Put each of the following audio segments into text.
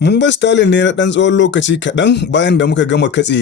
Mun bar Stalin ne na ɗan tsawon lokaci kaɗan bayan da muka gama katse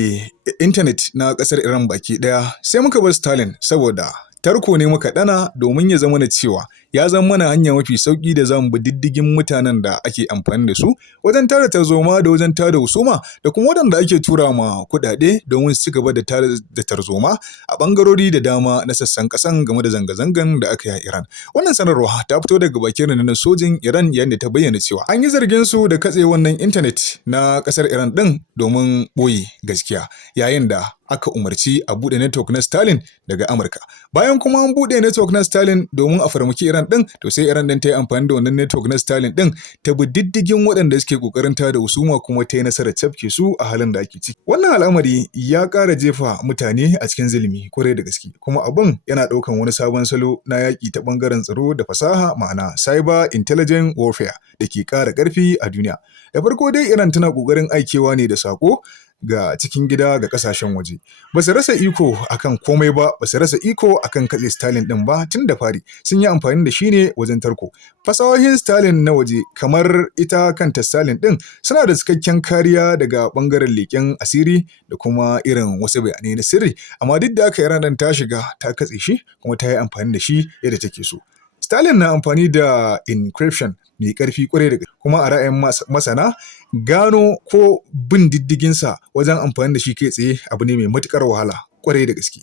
intanet na ƙasar Iran baki ɗaya, sai muka bar Stalin saboda tarko ne muka ɗana domin ya zama na cewa ya zama mana hanya mafi sauƙi da za mu bi diddigin mutanen da ake amfani da su wajen tada tarzoma da wajen tada husuma da kuma waɗanda ake tura ma kuɗaɗe domin su ci gaba da tada da tarzoma a ɓangarori da dama na sassan ƙasan game da zanga-zangan da aka yi a Iran. Wannan sanarwa ta fito daga bakin rundunar sojin Iran yayin da ta bayyana cewa an yi zargin su da katse wannan intanet na ƙasar Iran ɗin domin ɓoye gaskiya, yayin da aka umarci a buɗe network na Stalin daga Amurka. Bayan kuma an buɗe network na Stalin domin a farmaki Iran ɗin, to sai Iran ɗin ta yi amfani da wannan network na Stalin ɗin ta bi diddigin waɗanda suke ƙoƙarin tada husuma kuma ta yi nasarar cafke su a halin da ake ciki. Wannan al'amari ya ƙara jefa mutane a cikin zulumi ƙwarai da gaske, kuma abin yana ɗaukan wani sabon salo na yaƙi ta ɓangaren tsaro da fasaha, ma'ana cyber intelligence warfare da ke ƙara ƙarfi a duniya. Da farko dai Iran tana ƙoƙarin aikewa ne da saƙo ga cikin gida ga kasashen waje. Ba su rasa iko akan komai ba, ba su rasa iko akan katse Stalin din ba tun da fari. Sun yi amfani da shi ne wajen tarko. Fasahohin Stalin na waje kamar ita kanta Stalin din suna da cikakken kariya daga bangaren leƙen asiri da kuma irin wasu bayanai na sirri, amma duk da haka Iran din ta shiga ta katse shi kuma ta yi amfani da shi yadda take so. Stalin na amfani da encryption mai ƙarfi ƙwarai da gaske, kuma a ra'ayin masana gano ko bin diddiginsa wajen amfani da shi kai tsaye abu ne mai matuƙar wahala ƙwarai da gaske.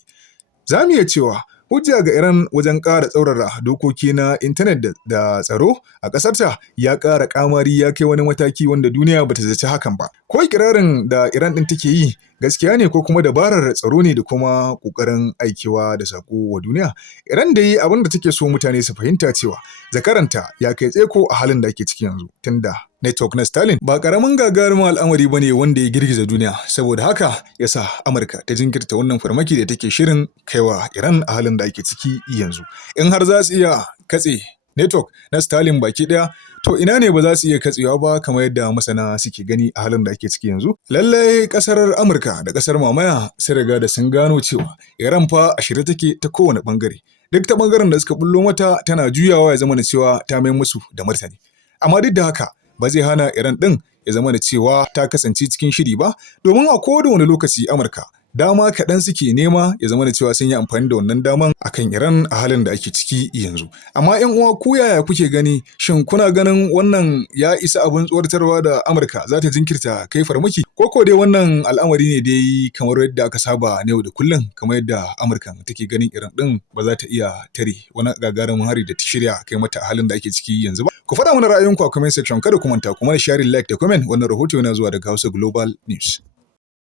Za mu iya cewa hujja ga Iran wajen ƙara tsaurara dokoki na intanet da tsaro a ƙasarta ya ƙara ƙamari, ya kai wani mataki wanda duniya bata zaci hakan ba. Ko ikirarin da Iran ɗin take yi gaskiya ne ko kuma dabarar tsaro ne da kuma ƙoƙarin aikewa da saƙo wa duniya? Iran dai abin da take so mutane su fahimta cewa zakaranta ya kai tseko a halin da ake ciki yanzu, tunda network na Stalin ba ƙaramin gagarumin al'amari ba ne wanda ya girgiza duniya. Saboda haka ya sa Amurka ta jinkirta wannan farmaki da take shirin kaiwa Iran a halin da ake ciki yanzu. In har za su iya katse network na Stalin baki ɗaya, to ina ne ba za su iya katsewa ba kamar yadda masana suke gani a halin da ake ciki yanzu? Lallai ƙasar Amurka da ƙasar mamaya sun riga da sun gano cewa Iran fa a shirye take ta kowane ɓangare. Duk ta ɓangaren da suka bullo mata tana juyawa ya zama da cewa ta mai musu da martani. Amma duk da haka ba zai hana Iran ɗin ya zama da cewa ta kasance cikin shiri ba, domin a kowane lokaci Amurka dama kaɗan suke nema ya zama da cewa sun yi amfani da wannan daman akan Iran a halin da ake ciki yanzu. Amma ƴan uwa, ku yaya kuke gani? Shin kuna ganin wannan ya isa abin tsoratarwa da Amurka za ta jinkirta kai farmaki? Ko dai wannan al'amari ne dai kamar yadda aka saba na yau da kullum, kamar yadda Amurka take ganin Iran ɗin ba za ta iya tare wani gagarumin hari da ta shirya kai mata a halin da ake ciki yanzu ba? Ku faɗa mana ra'ayinku a comment section, kada ku manta kuma da sharing, like da comment. Wannan rahoto yana zuwa daga Hausa Global News.